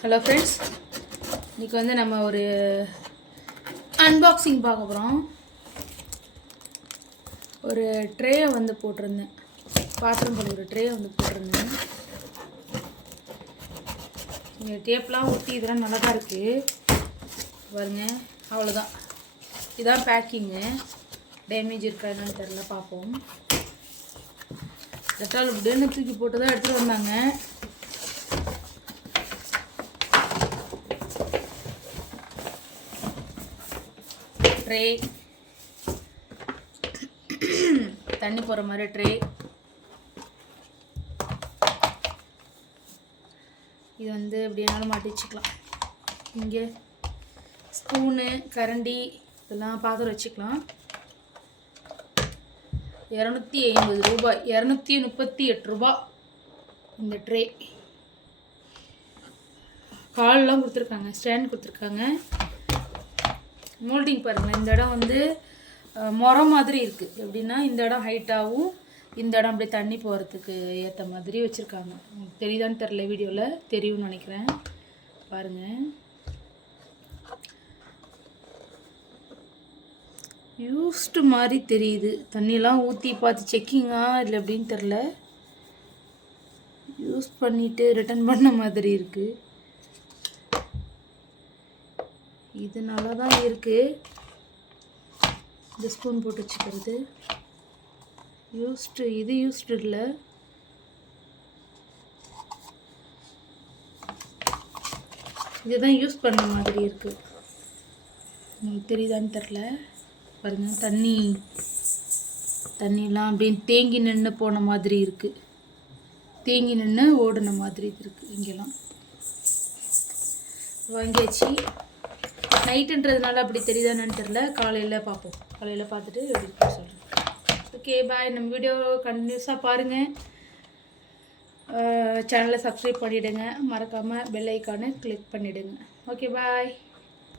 Hello friends, இன்றைக்கி வந்து நம்ம ஒரு அன்பாக்சிங் பார்க்க போகிறோம். ஒரு ட்ரேயை வந்து போட்டிருந்தேன், பாத்திரம் போல ஒரு ட்ரேயை வந்து போட்டிருந்தேன். இந்த டேப்லாம் ஊற்றி இதெல்லாம் நல்லா தான் இருக்குது பாருங்க. அவ்வளோதான், இதான் பேக்கிங்கு. டேமேஜ் இருக்கா என்னன்னு தெரில, பார்ப்போம். டெட்டால் இப்படின்னு தூக்கி போட்டு தான் எடுத்துகிட்டு வந்தாங்க. ட்ரே, தண்ணி போகிற மாதிரி ட்ரே. இது வந்து எப்படினாலும் மாட்டி வச்சுக்கலாம். இங்கே ஸ்பூனு, கரண்டி இதெல்லாம் பாத்திரம் வச்சுக்கலாம். 250 ரூபாய், 238 ரூபா இந்த ட்ரே. கால்லாம் கொடுத்துருக்காங்க, ஸ்டாண்ட் கொடுத்துருக்காங்க. மோல்டிங் பாருங்கள், இந்த இடம் வந்து மரம் மாதிரி இருக்குது. எப்படின்னா இந்த இடம் ஹைட்டாகவும் இந்த இடம் அப்படியே தண்ணி போகிறதுக்கு ஏற்ற மாதிரி வச்சுருக்காங்க. உங்களுக்கு தெரியுதான்னு தெரில, வீடியோவில் தெரியும்னு நினைக்கிறேன். பாருங்கள், யூஸ்டு மாதிரி தெரியுது. தண்ணியெலாம் ஊற்றி பார்த்து செக்கிங்கா இல்லை எப்படின்னு தெரில. யூஸ் பண்ணிவிட்டு ரிட்டர்ன் பண்ண மாதிரி இருக்குது. இது நல்லா தான் இருக்குது. இந்த ஸ்பூன் போட்டு வச்சுக்கிறது யூஸ்டு, இது யூஸ்டு இல்லை. இதுதான் யூஸ் பண்ண மாதிரி இருக்குது. உங்களுக்கு தெரியுதான்னு தெரில. பாருங்கள், தண்ணிலாம் அப்படியே தேங்கி நின்று போன மாதிரி இருக்குது. தேங்கி நின்று ஓடின மாதிரி இருக்குது. இங்கெல்லாம் வாங்கியாச்சு. நைட்டுன்றதுனால அப்படி தெரியுதான்னு தெரில. காலையில் பார்ப்போம். காலையில் பார்த்துட்டு எப்படி சொல்கிறேன். ஓகே, பாய். நம்ம வீடியோ கண்டினியூஸாக பாருங்கள். சேனலை சப்ஸ்கிரைப் பண்ணிவிடுங்க. மறக்காமல் பெல் ஐக்கானை கிளிக் பண்ணிவிடுங்க. ஓகே, பாய்.